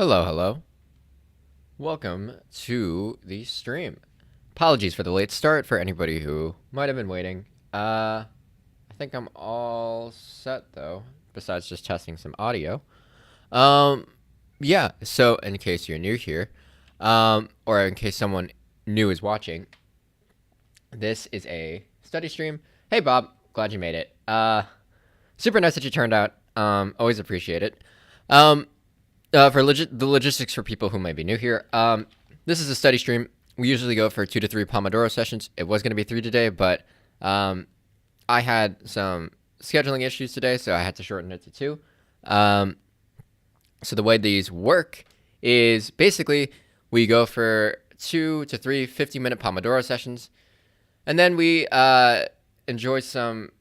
Hello, hello. Welcome to the stream. Apologies for the late start for anybody who might have been waiting. I think I'm all set though, besides just testing some audio. Um, yeah, so in case you're new here, or in case someone new is watching, this is a study stream. Hey Bob, glad you made it. Super nice that you turned out. Always appreciate it. Um, for the logistics for people who might be new here, this is a study stream. We usually go for 2 to 3 Pomodoro sessions. It was going to be 3 today, but I had some scheduling issues today, so I had to shorten it to 2. So the way these work is basically we go for 2 to 3 50-minute Pomodoro sessions, and then we enjoy some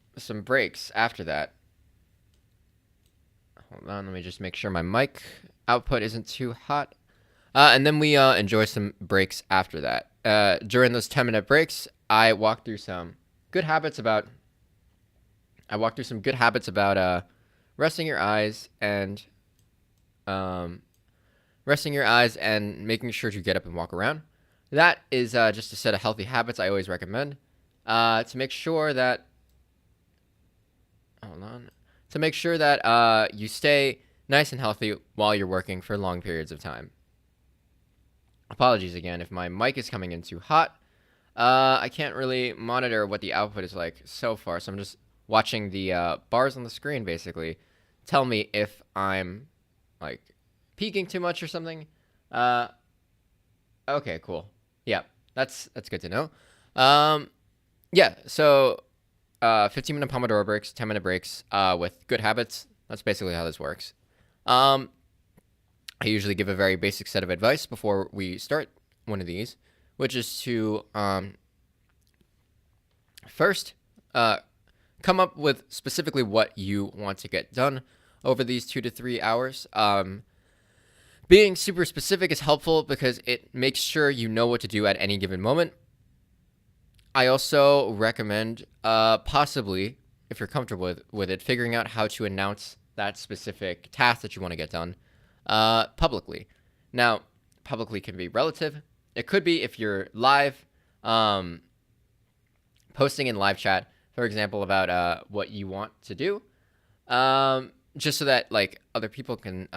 breaks after that. Hold on, let me just make sure my mic output isn't too hot. And then we enjoy some breaks after that. During those 10-minute breaks, I walk through some good habits about resting your eyes and making sure to get up and walk around. That is just a set of healthy habits I always recommend to make sure that. Hold on. To make sure that you stay nice and healthy while you're working for long periods of time. Apologies again if my mic is coming in too hot. I can't really monitor what the output is like so far, so I'm just watching the bars on the screen basically tell me if I'm like peaking too much or something. Okay, cool. Yeah, that's good to know. Yeah, so 15-minute Pomodoro breaks, 10-minute breaks with good habits. That's basically how this works. I usually give a very basic set of advice before we start one of these, which is to first come up with specifically what you want to get done over these 2 to 3 hours. Being super specific is helpful because it makes sure you know what to do at any given moment. I also recommend possibly, if you're comfortable with it, figuring out how to announce that specific task that you want to get done publicly. Now, publicly can be relative. It could be if you're live, posting in live chat, for example, about what you want to do, just so that like other people can,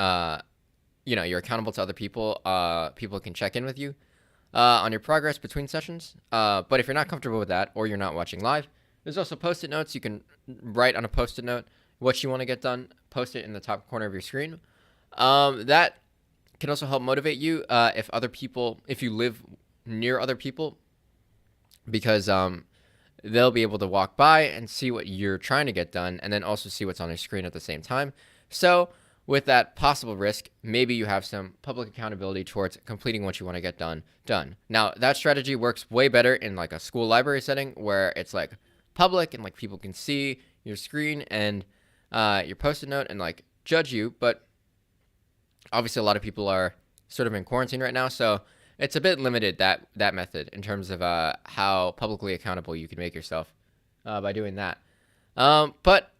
you're accountable to other people. People can check in with you on your progress between sessions. But if you're not comfortable with that, or you're not watching live, there's also Post-it notes. You can write on a Post-it note what you want to get done, post it in the top corner of your screen. That can also help motivate you if you live near other people, because they'll be able to walk by and see what you're trying to get done, and then also see what's on your screen at the same time. So with that possible risk, maybe you have some public accountability towards completing what you want to get done. Now, that strategy works way better in like a school library setting where it's like public and like people can see your screen and your Post-it note and like judge you. But obviously a lot of people are sort of in quarantine right now, so it's a bit limited, that method, in terms of how publicly accountable you can make yourself by doing that. But,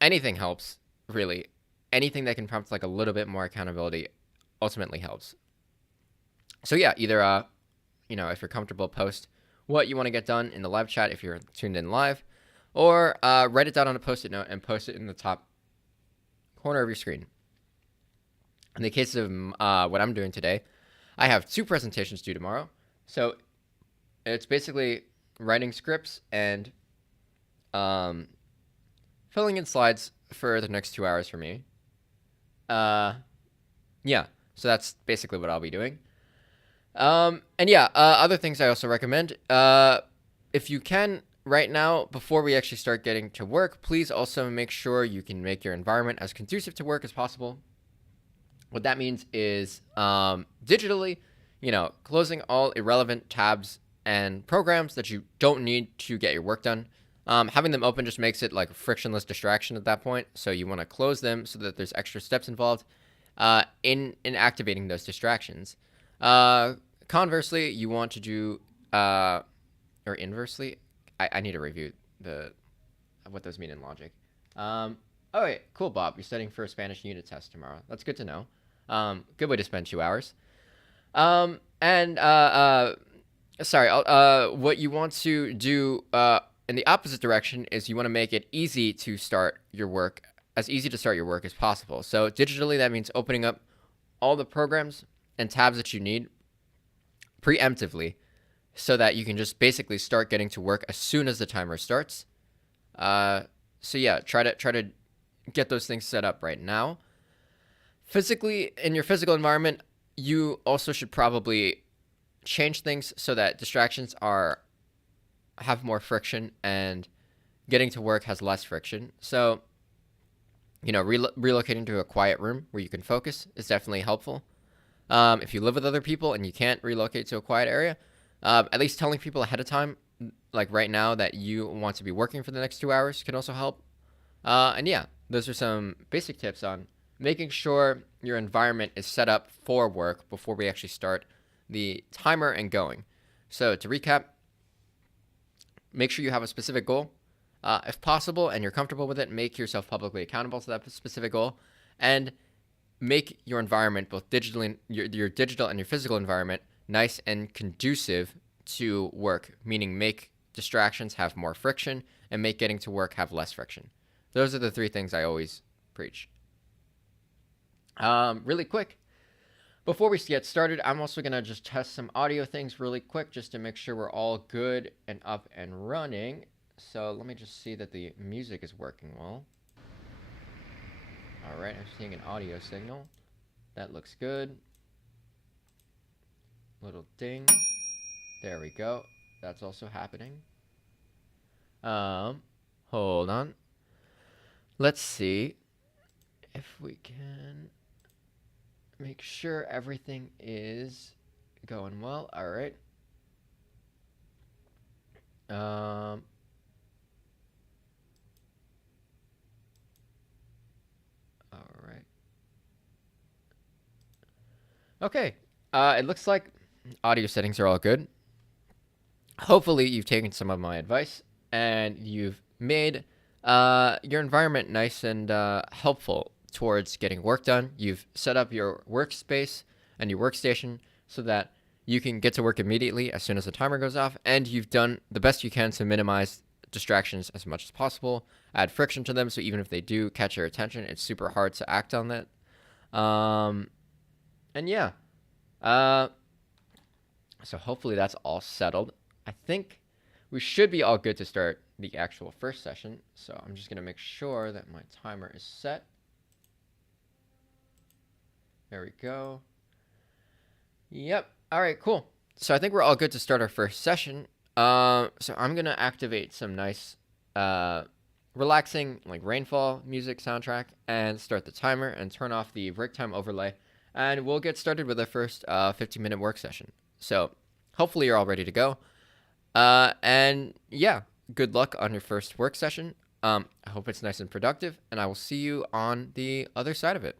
anything helps, really. Anything that can prompt like a little bit more accountability ultimately helps. So yeah, either if you're comfortable, post what you want to get done in the live chat if you're tuned in live, or write it down on a Post-it note and post it in the top corner of your screen. In the case of what I'm doing today, I have 2 presentations due tomorrow, so it's basically writing scripts and filling in slides for the next 2 hours for me. Yeah, so that's basically what I'll be doing. Other things I also recommend, if you can right now, before we actually start getting to work, please also make sure you can make your environment as conducive to work as possible. What that means is digitally, closing all irrelevant tabs and programs that you don't need to get your work done. Having them open just makes it like a frictionless distraction at that point. So you want to close them so that there's extra steps involved in activating those distractions. Conversely, you want to do, or inversely, I need to review what those mean in logic. Okay, cool, Bob. You're studying for a Spanish unit test tomorrow. That's good to know. Good way to spend 2 hours. And sorry, what you want to do in the opposite direction is you want to make it easy to start your work, as easy to start your work as possible. So digitally, that means opening up all the programs and tabs that you need preemptively, so that you can just basically start getting to work as soon as the timer starts. So yeah, try to get those things set up right now. Physically, in your physical environment, you also should probably change things so that distractions have more friction and getting to work has less friction. So, relocating to a quiet room where you can focus is definitely helpful. If you live with other people and you can't relocate to a quiet area, at least telling people ahead of time, like right now, that you want to be working for the next 2 hours can also help. And yeah, those are some basic tips on making sure your environment is set up for work before we actually start the timer and going. So to recap, make sure you have a specific goal. If possible and you're comfortable with it, make yourself publicly accountable to that specific goal, and make your environment, both digitally, your digital and your physical environment, nice and conducive to work, meaning make distractions have more friction and make getting to work have less friction. Those are the 3 things I always preach. Really quick, before we get started, I'm also going to just test some audio things really quick just to make sure we're all good and up and running. So let me just see that the music is working well. All right, I'm seeing an audio signal. That looks good. Little ding. There we go. That's also happening. Hold on. Let's see if we can make sure everything is going well. All right. All right. Okay. It looks like audio settings are all good. Hopefully you've taken some of my advice and you've made your environment nice and helpful towards getting work done. You've set up your workspace and your workstation so that you can get to work immediately as soon as the timer goes off, and you've done the best you can to minimize distractions as much as possible, add friction to them, so even if they do catch your attention, it's super hard to act on that. And yeah, so hopefully that's all settled. I think we should be all good to start the actual first session. So I'm just going to make sure that my timer is set. There we go. Yep. All right, cool. So I think we're all good to start our first session. So I'm going to activate some nice, relaxing, like rainfall music soundtrack and start the timer and turn off the break time overlay. And we'll get started with the first 15-minute work session. So hopefully you're all ready to go. And yeah, good luck on your first work session. I hope it's nice and productive, and I will see you on the other side of it.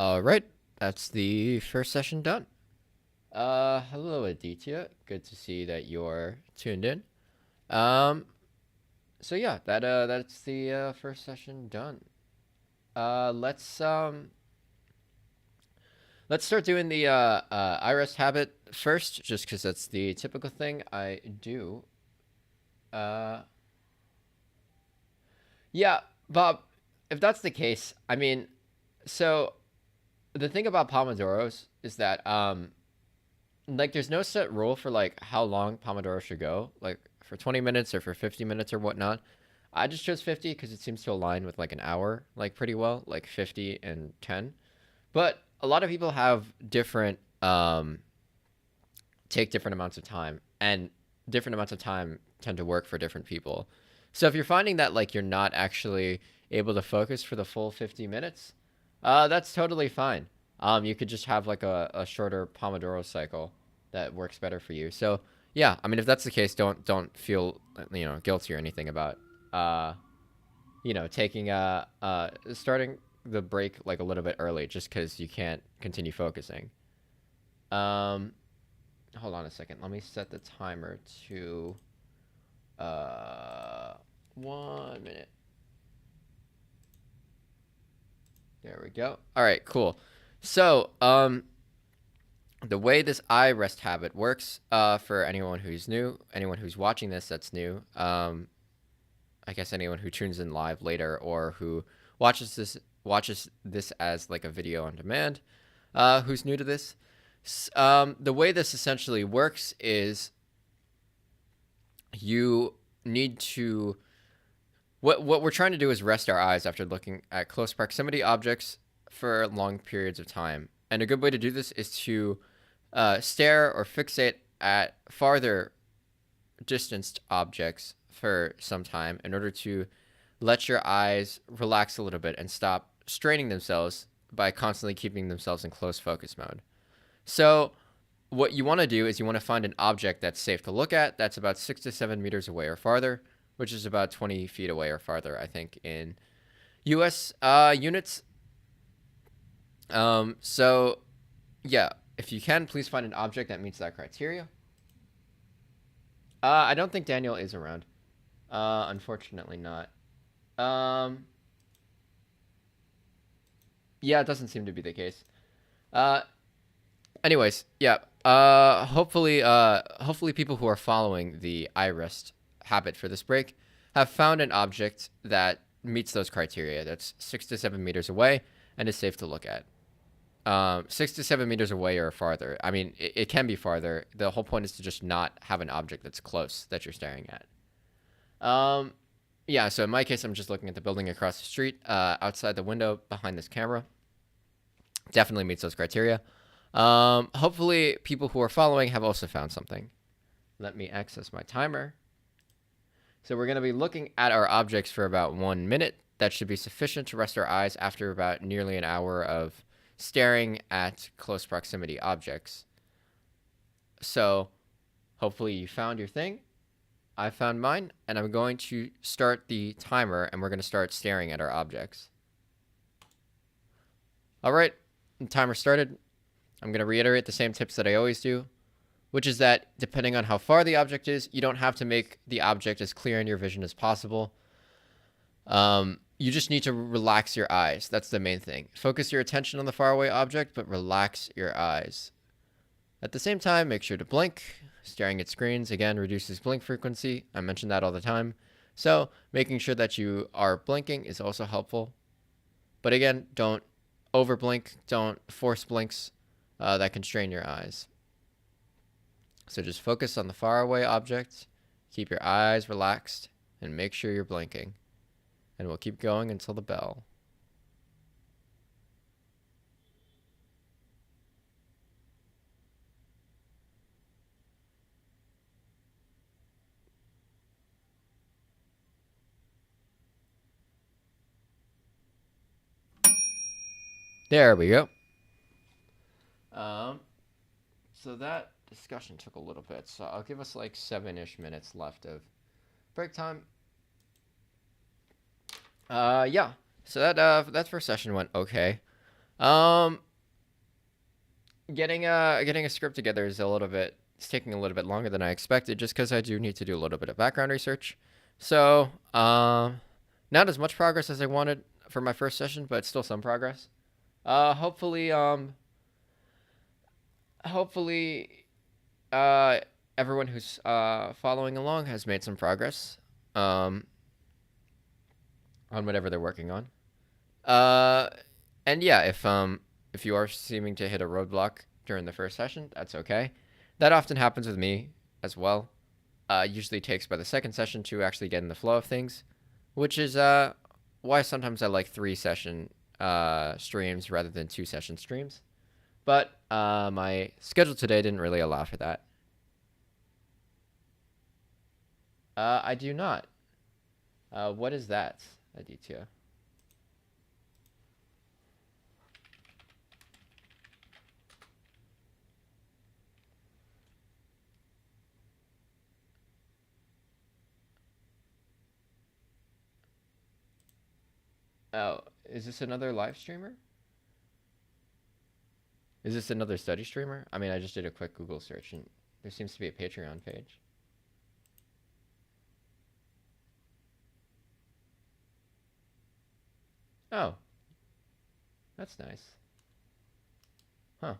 All right, that's the first session done. Hello Aditya. Good to see that you're tuned in. So yeah, that's the first session done. Let's start doing the iRest habit first, just because that's the typical thing I do. Yeah, Bob. If that's the case, I mean, so the thing about Pomodoros is that like there's no set rule for like how long Pomodoro should go, like for 20 minutes or for 50 minutes or whatnot. I just chose 50 because it seems to align with like an hour, like pretty well, like 50 and 10. But a lot of people have different take different amounts of time, and different amounts of time tend to work for different people. So if you're finding that like you're not actually able to focus for the full 50 minutes, that's totally fine. You could just have like a shorter Pomodoro cycle that works better for you. So yeah, I mean, if that's the case, don't feel guilty or anything about taking starting the break like a little bit early just because you can't continue focusing. Hold on a second. Let me set the timer to 1 minute. There we go. All right, cool. So, the way this iRest habit works, for anyone who's new, anyone who's watching this that's new, I guess anyone who tunes in live later or who watches this as like a video on demand, who's new to this, the way this essentially works is you need to what we're trying to do is rest our eyes after looking at close proximity objects for long periods of time. And a good way to do this is to stare or fixate at farther distanced objects for some time in order to let your eyes relax a little bit and stop straining themselves by constantly keeping themselves in close focus mode. So what you want to do is you want to find an object that's safe to look at, that's about 6 to 7 meters away or farther, which is about 20 feet away or farther, I think, in US units. So yeah, if you can, please find an object that meets that criteria. I don't think Daniel is around. Unfortunately not. Yeah, it doesn't seem to be the case. Anyways, yeah. Hopefully people who are following the iRest habit for this break have found an object that meets those criteria. That's 6 to 7 meters away and is safe to look at. 6 to 7 meters away or farther. I mean, it can be farther. The whole point is to just not have an object that's close that you're staring at. Yeah, so in my case, I'm just looking at the building across the street, outside the window behind this camera. Definitely meets those criteria. Hopefully people who are following have also found something. Let me access my timer. So we're going to be looking at our objects for about 1 minute. That should be sufficient to rest our eyes after about nearly an hour of staring at close proximity objects. So hopefully you found your thing. I found mine, and I'm going to start the timer, and we're going to start staring at our objects. All right, the timer started. I'm going to reiterate the same tips that I always do, which is that depending on how far the object is, you don't have to make the object as clear in your vision as possible. You just need to relax your eyes. That's the main thing. Focus your attention on the faraway object, but relax your eyes. At the same time, make sure to blink. Staring at screens, again, reduces blink frequency. I mention that all the time. So making sure that you are blinking is also helpful. But again, don't over blink. Don't force blinks. That can strain your eyes. So just focus on the faraway object. Keep your eyes relaxed and make sure you're blinking. And we'll keep going until the bell. There we go. So that discussion took a little bit, so I'll give us like 7-ish minutes left of break time. Yeah. So that first session went okay. Um, getting a script together is a little bit. It's taking a little bit longer than I expected, just because I do need to do a little bit of background research. So, not as much progress as I wanted for my first session, but still some progress. Hopefully, hopefully, uh, everyone who's following along has made some progress, um, on whatever they're working on. Uh, and yeah, if you are seeming to hit a roadblock during the first session, that's okay. That often happens with me as well. Usually takes by the second session to actually get in the flow of things, which is why sometimes I like 3 session streams rather than 2 session streams. But my schedule today didn't really allow for that. I do not. What is that, Aditya? Oh, is this another live streamer? Is this another study streamer? I mean, I just did a quick Google search and there seems to be a Patreon page. Oh, that's nice. Huh.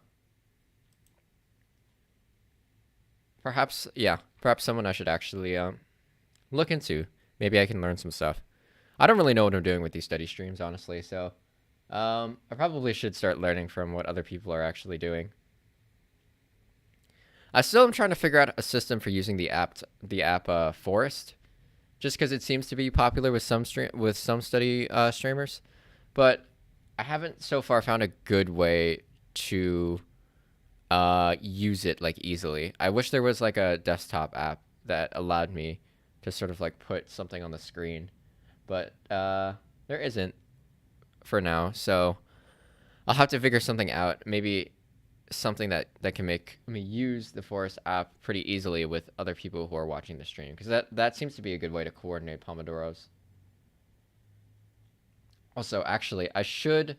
Perhaps, yeah, perhaps someone I should actually look into. Maybe I can learn some stuff. I don't really know what I'm doing with these study streams, honestly, so I probably should start learning from what other people are actually doing. I still am trying to figure out a system for using the app Forest, just because it seems to be popular with some study streamers, but I haven't so far found a good way to use it like easily. I wish there was like a desktop app that allowed me to sort of like put something on the screen, but there isn't for now. So I'll have to figure something out. Maybe something that can make me use the Forest app pretty easily with other people who are watching the stream, because that seems to be a good way to coordinate pomodoros. Also, actually, I should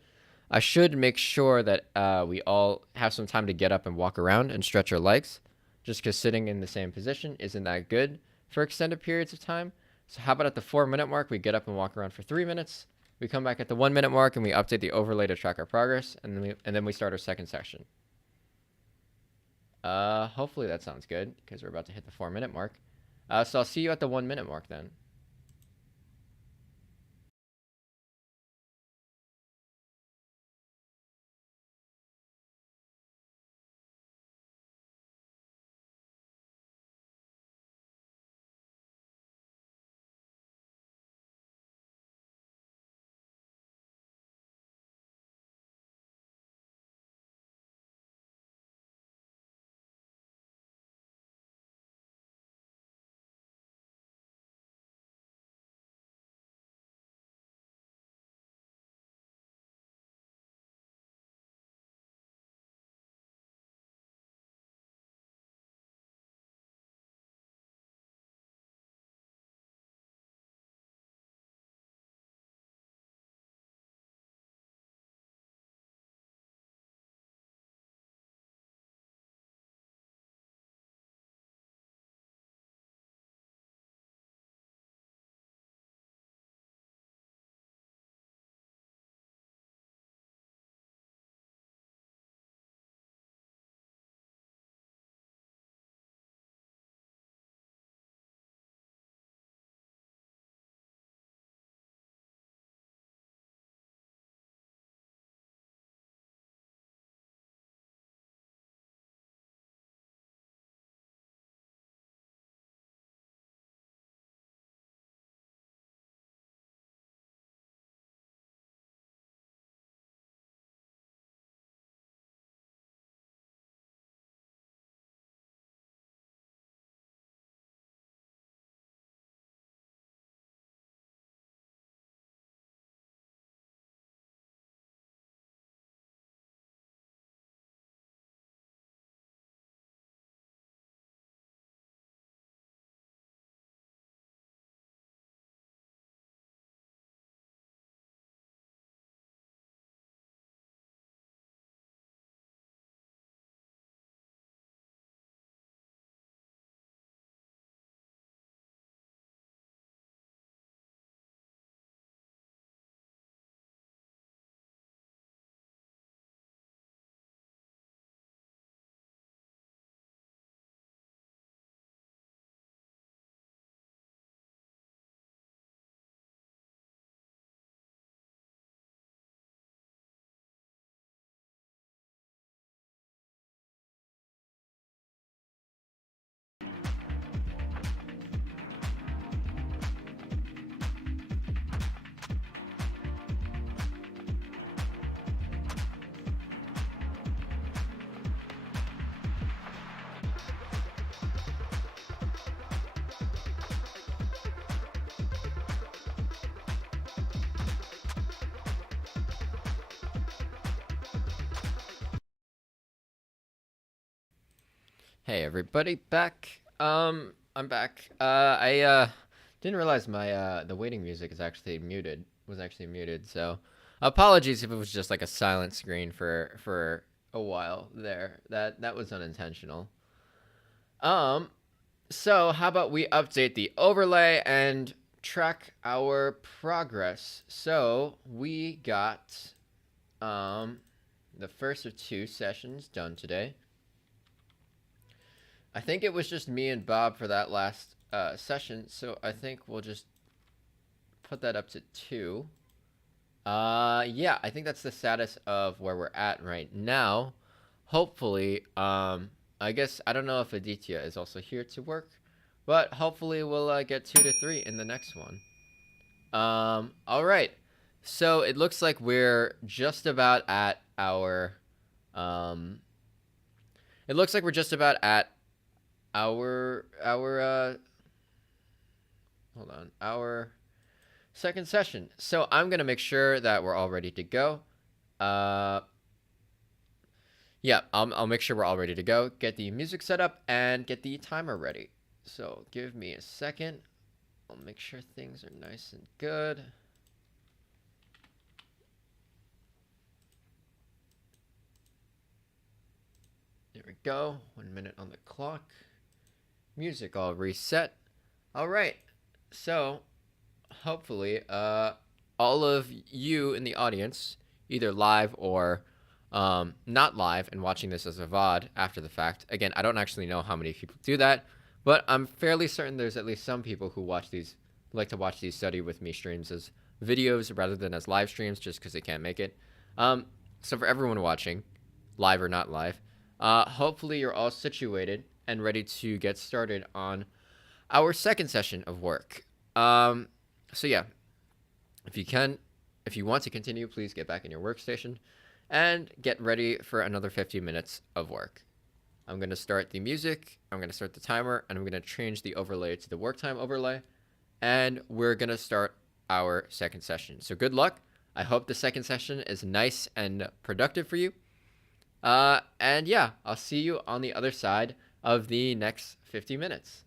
make sure that we all have some time to get up and walk around and stretch our legs, just because sitting in the same position isn't that good for extended periods of time. So how about at the 4 minute mark, we get up and walk around for 3 minutes. We come back at the 1 minute mark and we update the overlay to track our progress, and then we start our second session. Hopefully that sounds good because we're about to hit the 4 minute mark. So I'll see you at the 1 minute mark then. Hey everybody, back. I'm back. I didn't realize my the waiting music is actually muted. Was actually muted. So, apologies if it was just like a silent screen for a while there. That was unintentional. Um, so how about we update the overlay and track our progress? So we got the first of two sessions done today. I think it was just me and Bob for that last session, so I think we'll just put that up to 2. Yeah, I think that's the status of where we're at right now. Hopefully, I guess I don't know if Aditya is also here to work, but hopefully we'll get 2 to 3 in the next one. All right. So it looks like we're just about at our. It looks like we're just about at our hold on, our second session. So I'm gonna make sure that we're all ready to go. Yeah, I'll make sure we're all ready to go. Get the music set up and get the timer ready. So give me a second. I'll make sure things are nice and good. There we go. 1 minute on the clock. Music all reset. All right. So hopefully all of you in the audience, either live or not live and watching this as a VOD after the fact. Again, I don't actually know how many people do that, but I'm fairly certain there's at least some people who like to watch these study with me streams as videos rather than as live streams just because they can't make it. So for everyone watching, live or not live, hopefully you're all situated and ready to get started on our second session of work. So yeah, if you want to continue, please get back in your workstation and get ready for another 50 minutes of work. I'm going to start the music, I'm going to start the timer, and I'm going to change the overlay to the work time overlay, and we're going to start our second session. So good luck. I hope the second session is nice and productive for you. And yeah, I'll see you on the other side of the next 50 minutes.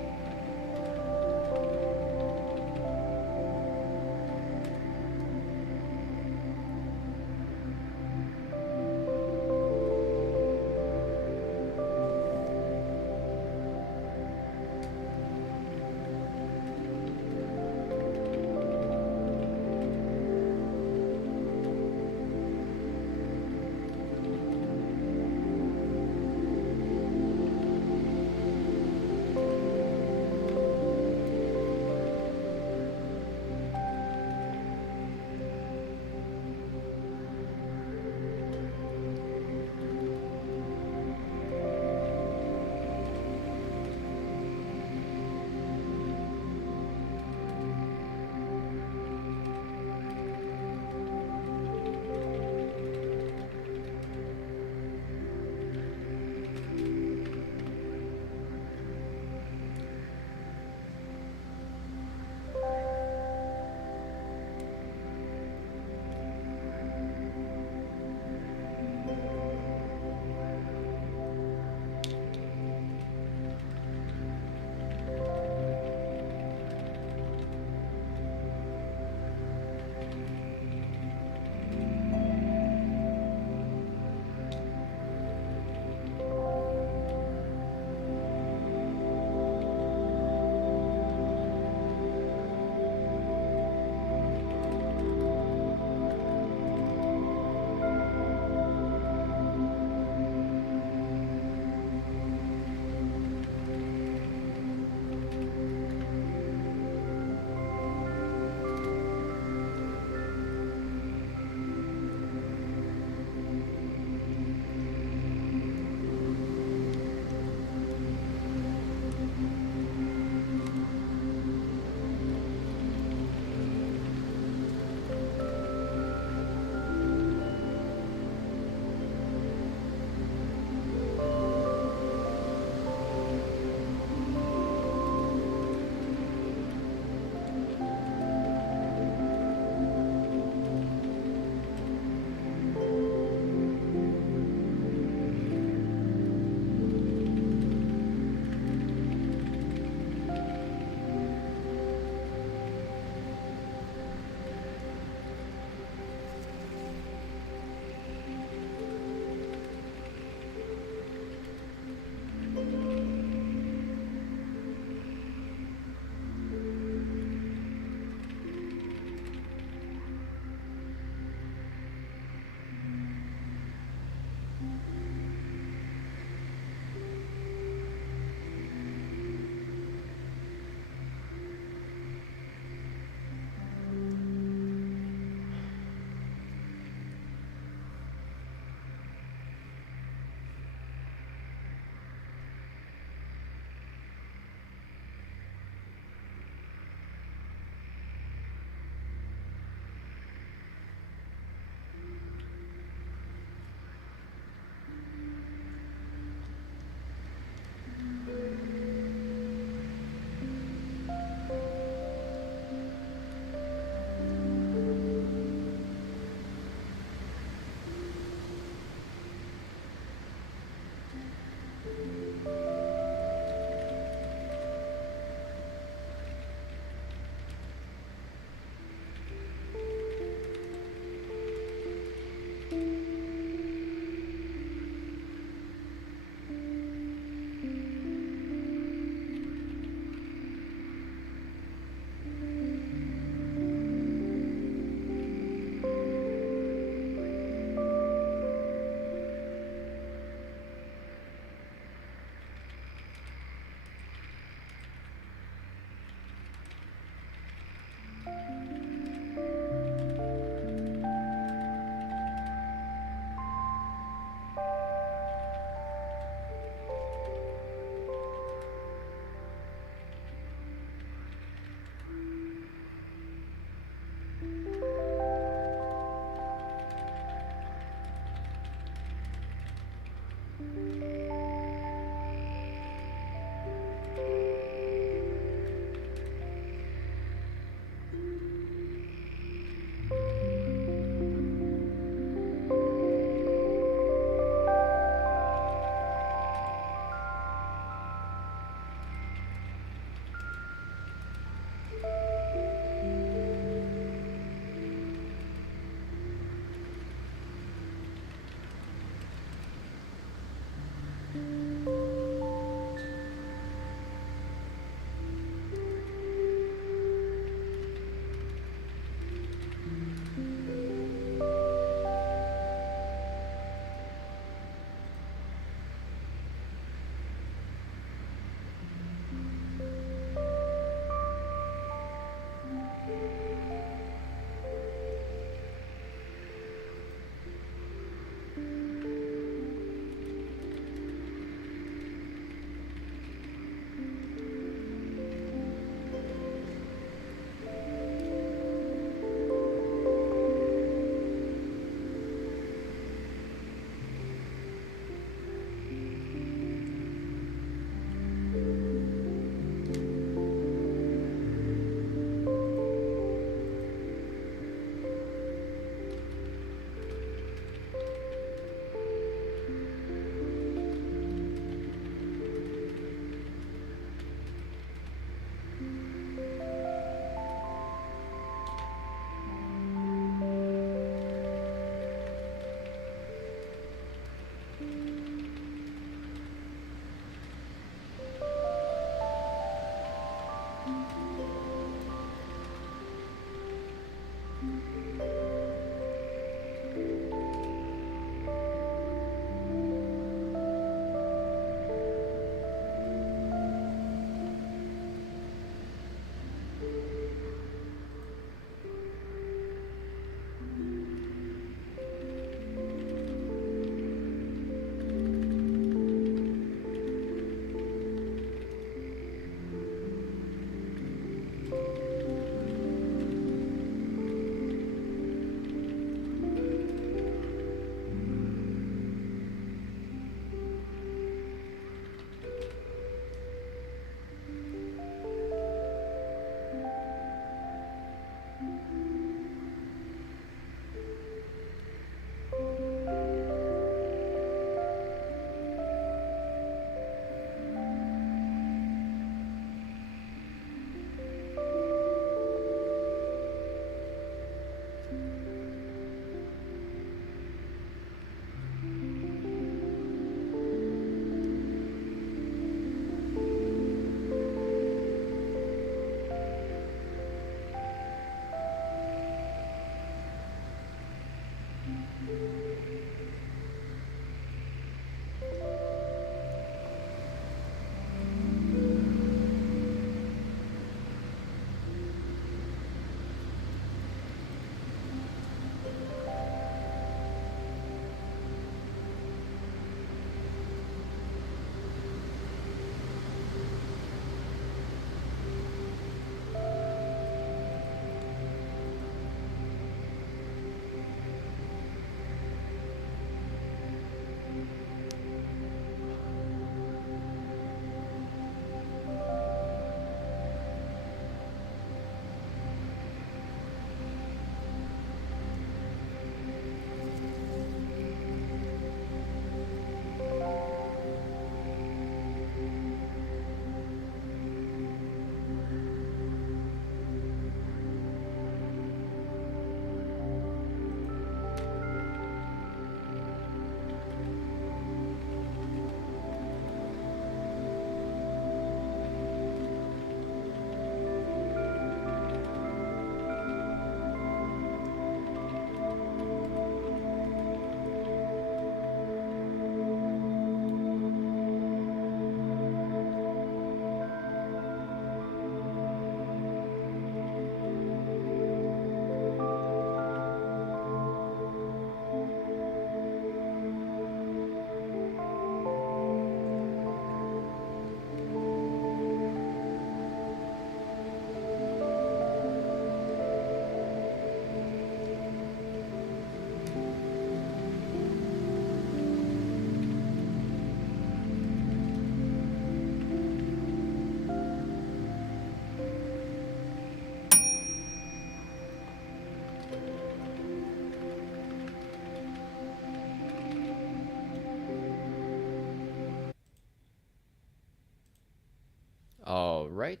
All right.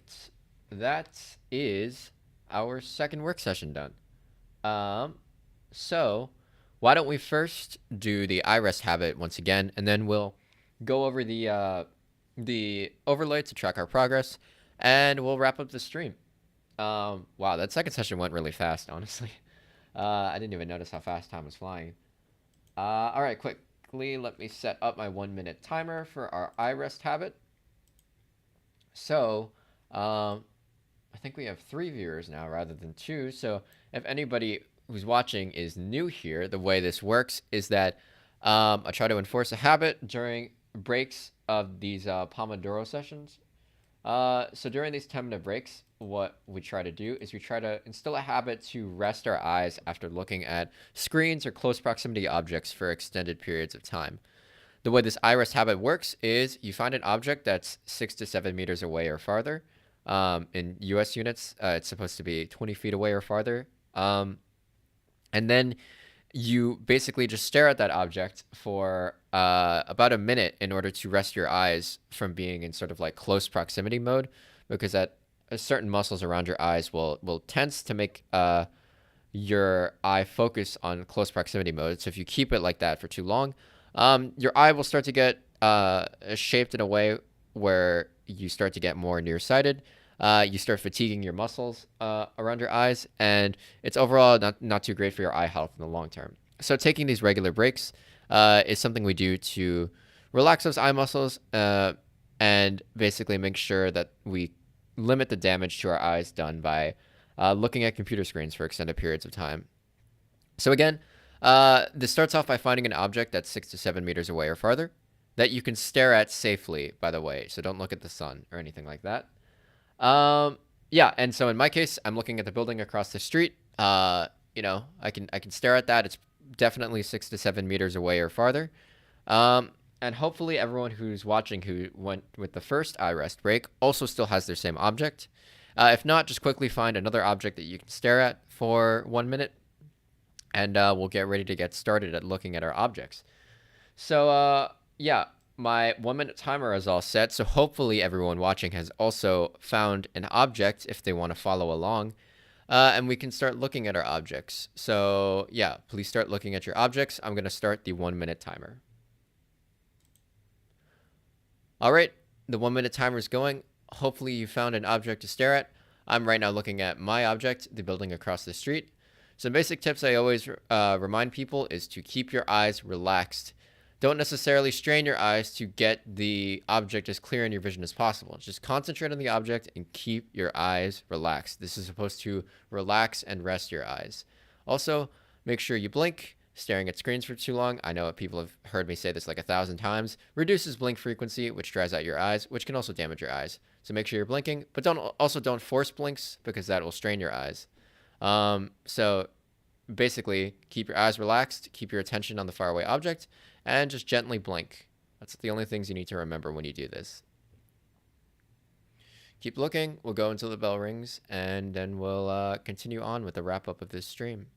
That is our second work session done. Um, so why don't we first do the iRest habit once again, and then we'll go over the overlay to track our progress, and we'll wrap up the stream. Wow, that second session went really fast, honestly. I didn't even notice how fast time was flying. All right, quickly, let me set up my 1 minute timer for our iRest habit. So, I think we have 3 viewers now rather than 2. So if anybody who's watching is new here, the way this works is that I try to enforce a habit during breaks of these Pomodoro sessions. So during these 10-minute breaks, what we try to do is we try to instill a habit to rest our eyes after looking at screens or close proximity objects for extended periods of time. The way this iRest habit works is you find an object that's 6 to 7 meters away or farther. In US units, it's supposed to be 20 feet away or farther. And then you basically just stare at that object for about a minute in order to rest your eyes from being in sort of like close proximity mode, because that certain muscles around your eyes will tense to make your eye focus on close proximity mode. So if you keep it like that for too long, your eye will start to get shaped in a way where you start to get more nearsighted. you start fatiguing your muscles around your eyes, and it's overall not too great for your eye health in the long term. So taking these regular breaks is something we do to relax those eye muscles and basically make sure that we limit the damage to our eyes done by looking at computer screens for extended periods of time. So again, this starts off by finding an object that's 6 to 7 meters away or farther that you can stare at safely, by the way. So don't look at the sun or anything like that. Yeah, and so in my case, I'm looking at the building across the street. I can stare at that. It's definitely 6 to 7 meters away or farther. And hopefully everyone who's watching who went with the first eye rest break also still has their same object. If not, just quickly find another object that you can stare at for 1 minute, and we'll get ready to get started at looking at our objects. So yeah, my 1 minute timer is all set. So hopefully everyone watching has also found an object if they want to follow along. And we can start looking at our objects. So yeah, please start looking at your objects. I'm going to start the 1 minute timer. All right, the 1 minute timer is going. Hopefully you found an object to stare at. I'm right now looking at my object, the building across the street. Some basic tips I always remind people is to keep your eyes relaxed. Don't necessarily strain your eyes to get the object as clear in your vision as possible. Just concentrate on the object and keep your eyes relaxed. This is supposed to relax and rest your eyes. Also, make sure you blink. Staring at screens for too long, I know people have heard me say this like 1,000 times, reduces blink frequency, which dries out your eyes, which can also damage your eyes. So make sure you're blinking, but don't force blinks because that will strain your eyes. So basically, keep your eyes relaxed, keep your attention on the faraway object, and just gently blink. That's the only things you need to remember when you do this. Keep looking. We'll go until the bell rings, and then we'll continue on with the wrap-up of this stream.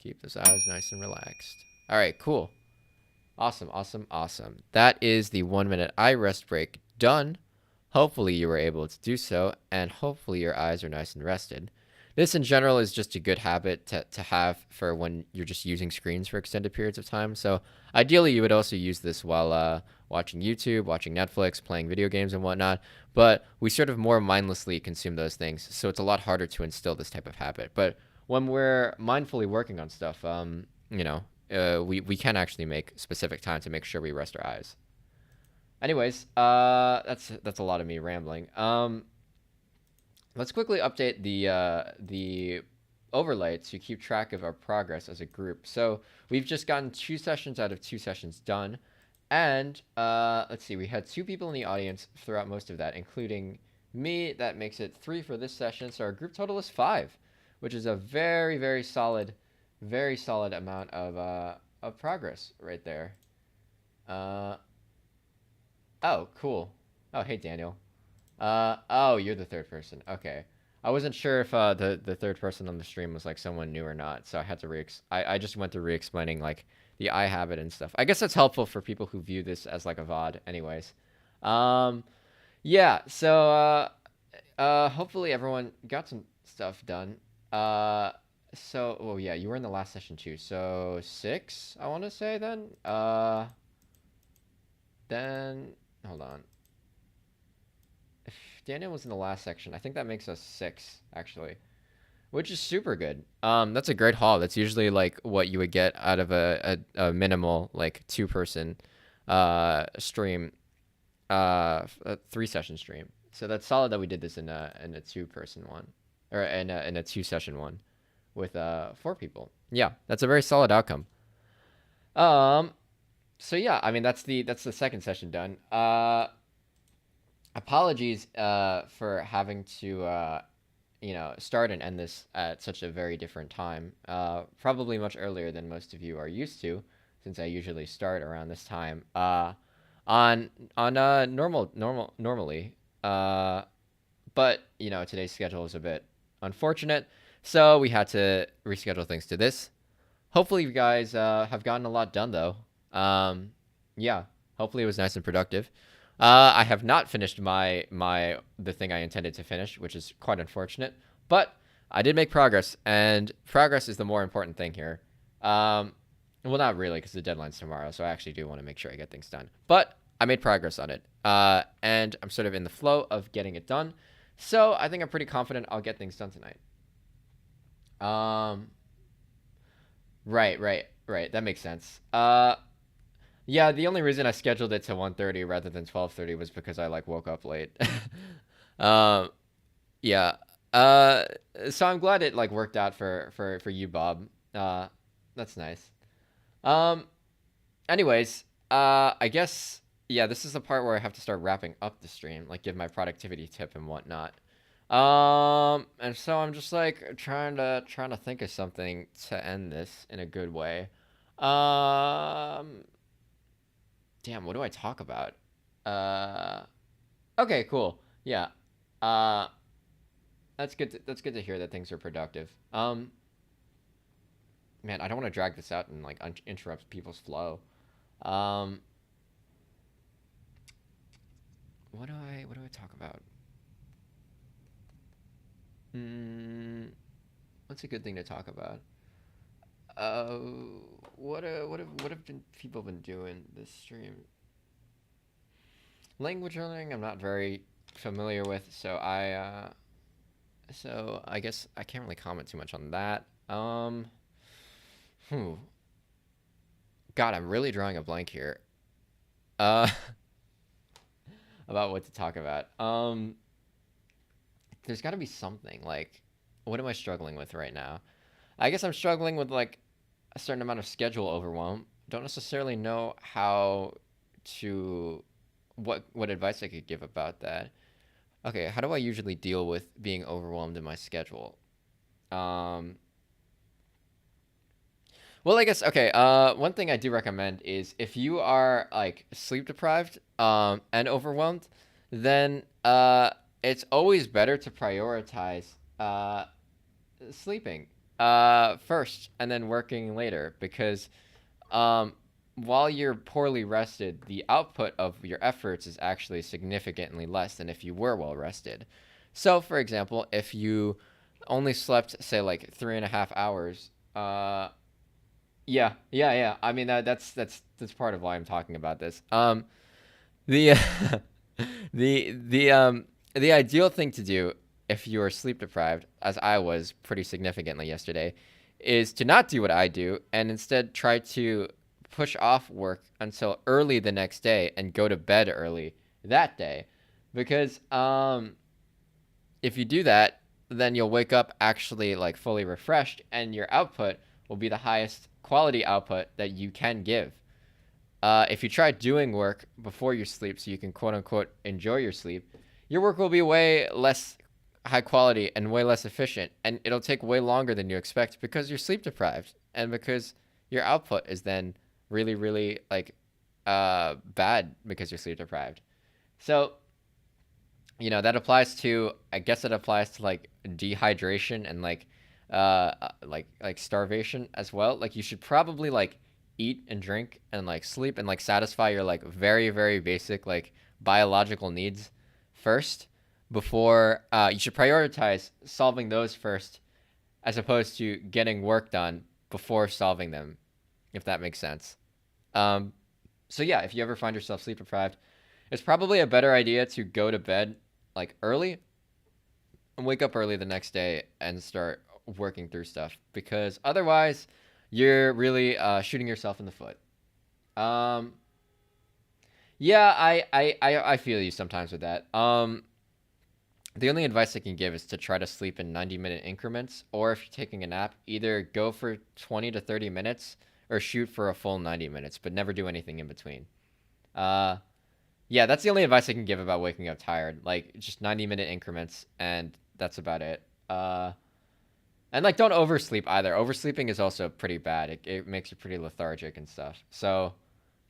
Keep those eyes nice and relaxed. All right, cool. Awesome, awesome, awesome. That is the 1 minute eye rest break done. Hopefully you were able to do so, and hopefully your eyes are nice and rested. This in general is just a good habit to have for when you're just using screens for extended periods of time. So ideally you would also use this while watching YouTube, watching Netflix, playing video games and whatnot. But we sort of more mindlessly consume those things, so it's a lot harder to instill this type of habit. But when we're mindfully working on stuff, we can actually make specific time to make sure we rest our eyes. Anyways, that's a lot of me rambling. Let's quickly update the overlay to keep track of our progress as a group. So we've just gotten 2 sessions out of 2 sessions done, and let's see, we had 2 people in the audience throughout most of that, including me. That makes it 3 for this session. So our group total is 5. Which is a very, very solid amount of progress right there. Oh, cool. Oh, hey, Daniel. Oh, you're the third person. Okay. I wasn't sure if the third person on the stream was like someone new or not, so I had to I just went through re-explaining like the eye habit and stuff. I guess that's helpful for people who view this as like a VOD anyways. Yeah, so hopefully everyone got some stuff done. Yeah, you were in the last session too. So 6, I want to say then. Then hold on. If Daniel was in the last section, I think that makes us 6 actually, which is super good. That's a great haul. That's usually like what you would get out of a minimal like 2-person stream, a 3-session stream. So that's solid that we did this in a 2-person one. Or in a 2-session one with 4 people. Yeah, that's a very solid outcome. So yeah, I mean that's the second session done. Apologies for having to start and end this at such a very different time. Probably much earlier than most of you are used to, since I usually start around this time. Normally. But today's schedule is a bit unfortunate, so we had to reschedule things to this. Hopefully you guys have gotten a lot done though. Yeah, hopefully it was nice and productive. I have not finished the thing I intended to finish, which is quite unfortunate, but I did make progress, and progress is the more important thing here. Well, not really, because the deadline's tomorrow, so I actually do want to make sure I get things done. But I made progress on it. And I'm sort of in the flow of getting it done. So I think I'm pretty confident I'll get things done tonight. Um, right. That makes sense. Yeah, the only reason I scheduled it to 1:30 rather than 12:30 was because I like woke up late. um, yeah. Uh, so I'm glad it like worked out for you, Bob. That's nice. Um, anyways, I guess yeah, this is the part where I have to start wrapping up the stream, like give my productivity tip and whatnot. And so I'm just like trying to think of something to end this in a good way. Um, damn, what do I talk about? Uh, okay, cool. Yeah. Uh, that's good. That's good to hear that things are productive. Man, I don't want to drag this out and like interrupt people's flow. Um, what do I talk about? Mm, what's a good thing to talk about? Uh, what have been people been doing this stream? Language learning, I'm not very familiar with, so I guess I can't really comment too much on that. Hmm. God, I'm really drawing a blank here. Uh, about what to talk about. There's got to be something like, what am I struggling with right now? I guess I'm struggling with like a certain amount of schedule overwhelm. Don't necessarily know how to what advice I could give about that. Okay, how do I usually deal with being overwhelmed in my schedule? Um, well, I guess okay. One thing I do recommend is if you are like sleep deprived, and overwhelmed, then it's always better to prioritize sleeping first and then working later because um, while you're poorly rested, the output of your efforts is actually significantly less than if you were well rested. So, for example, if you only slept, say, like 3.5 hours, yeah. I mean, that's part of why I'm talking about this. The the ideal thing to do if you are sleep deprived, as I was pretty significantly yesterday, is to not do what I do and instead try to push off work until early the next day and go to bed early that day, because if you do that, then you'll wake up actually like fully refreshed and your output will be the highest quality output that you can give. If you try doing work before you sleep so you can quote unquote enjoy your sleep, your work will be way less high quality and way less efficient, and it'll take way longer than you expect because you're sleep deprived and because your output is then really, really like bad because you're sleep deprived. So that applies to, I guess it applies to like dehydration and like starvation as well. Like you should probably like eat and drink and like sleep and like satisfy your like very, very basic like biological needs first before you should prioritize solving those first as opposed to getting work done before solving them, if that makes sense. um so yeah, if you ever find yourself sleep deprived, it's probably a better idea to go to bed like early and wake up early the next day and start working through stuff, because otherwise you're really shooting yourself in the foot. Um, yeah, I feel you sometimes with that. The only advice I can give is to try to sleep in 90-minute increments, or if you're taking a nap, either go for 20 to 30 minutes or shoot for a full 90 minutes, but never do anything in between. Uh, Yeah, that's the only advice I can give about waking up tired. Like just 90-minute increments, and that's about it. And like don't oversleep either. Oversleeping is also pretty bad. It makes you pretty lethargic and stuff. So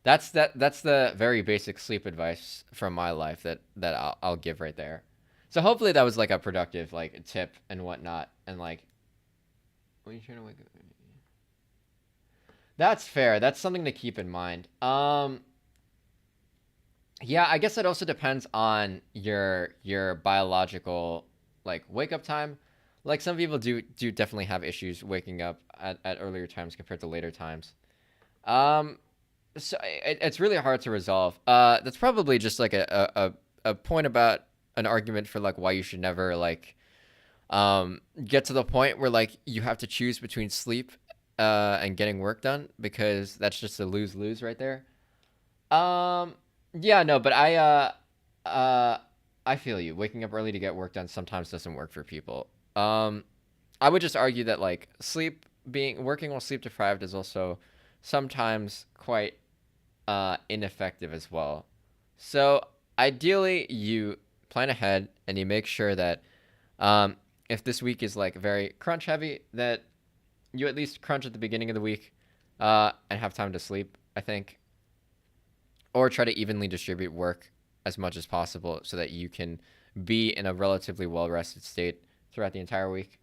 that's the very basic sleep advice from my life that I'll give right there. So hopefully that was like a productive like tip and whatnot. And like, when you trying to wake up, that's fair. That's something to keep in mind. Yeah, I guess it also depends on your biological like wake up time. Like some people do definitely have issues waking up at earlier times compared to later times. Um, So it's really hard to resolve. That's probably just like a point about an argument for like why you should never like get to the point where like you have to choose between sleep and getting work done, because that's just a lose-lose right there. Um, yeah, no, but uh, I feel you. Waking up early to get work done sometimes doesn't work for people. I would just argue that like sleep being working while sleep deprived is also sometimes quite ineffective as well. So ideally, you plan ahead and you make sure that um, if this week is like very crunch heavy, that you at least crunch at the beginning of the week and have time to sleep, I think, or try to evenly distribute work as much as possible so that you can be in a relatively well rested state throughout the entire week.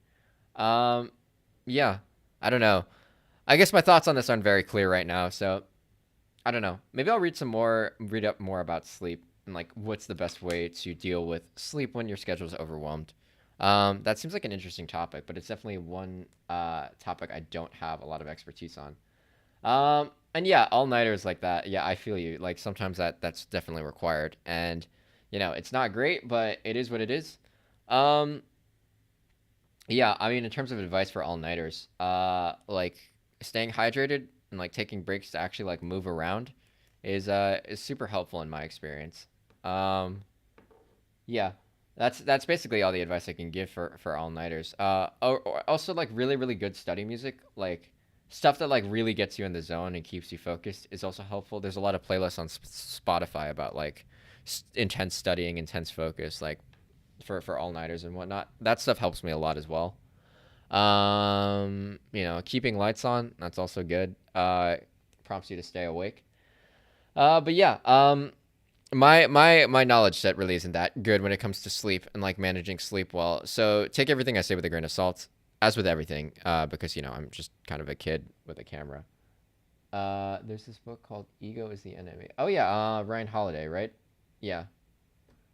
Um, yeah, I don't know. I guess my thoughts on this aren't very clear right now, so I don't know. Maybe I'll read up more about sleep and like what's the best way to deal with sleep when your schedule is overwhelmed. That seems like an interesting topic, but it's definitely one topic I don't have a lot of expertise on. And yeah, all nighters like that. Yeah, I feel you. Like sometimes that's definitely required, and it's not great, but it is what it is. Um, yeah, I mean, in terms of advice for all nighters, like staying hydrated and like taking breaks to actually like move around is super helpful in my experience. Um, yeah, that's basically all the advice I can give for all nighters. Or also like really really good study music, like stuff that like really gets you in the zone and keeps you focused is also helpful. There's a lot of playlists on Spotify about like intense studying, intense focus, like for all nighters and whatnot. That stuff helps me a lot as well. Keeping lights on, that's also good. Prompts you to stay awake. But yeah, my knowledge set really isn't that good when it comes to sleep and like managing sleep well. So take everything I say with a grain of salt, as with everything, because I'm just kind of a kid with a camera. There's this book called Ego is the Enemy. Oh yeah, Ryan Holiday, right? Yeah,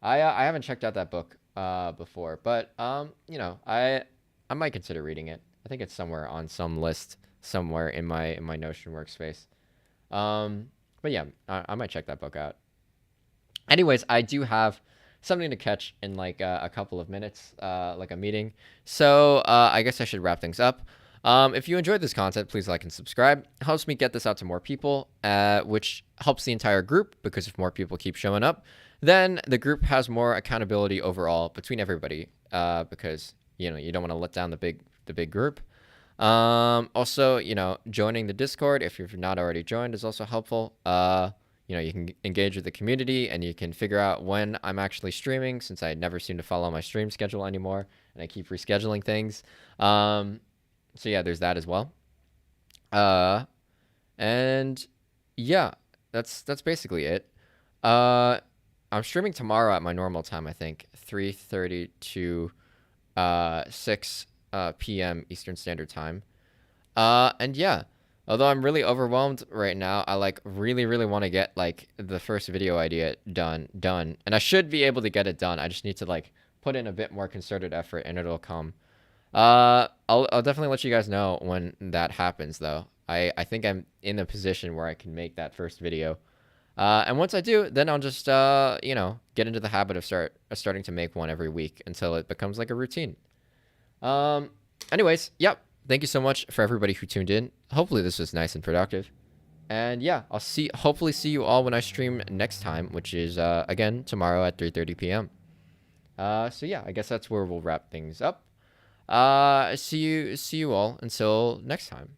I haven't checked out that book before, but I might consider reading it. I think it's somewhere on some list somewhere in my Notion workspace. Um, but yeah, I might check that book out. Anyways, I do have something to catch in like a couple of minutes, like a meeting. So I guess I should wrap things up. If you enjoyed this content, please like and subscribe. It helps me get this out to more people, which helps the entire group, because if more people keep showing up, then the group has more accountability overall between everybody. Because you don't want to let down the big group. Also, joining the Discord if you've not already joined is also helpful. You can engage with the community and you can figure out when I'm actually streaming, since I never seem to follow my stream schedule anymore and I keep rescheduling things. So yeah, there's that as well. Uh, and yeah, that's basically it. Uh, I'm streaming tomorrow at my normal time, I think, 3:30 to 6 p.m. Eastern Standard Time. And yeah, although I'm really overwhelmed right now, I like really, really want to get like the first video idea done, and I should be able to get it done. I just need to like put in a bit more concerted effort, and it'll come. I'll definitely let you guys know when that happens, though. I think I'm in a position where I can make that first video. And once I do, then I'll just get into the habit of starting to make one every week until it becomes like a routine. Um, Anyways, yep. Thank you so much for everybody who tuned in. Hopefully this was nice and productive. And yeah, hopefully see you all when I stream next time, which is again tomorrow at 3:30 p.m. So yeah, I guess that's where we'll wrap things up. See you all until next time.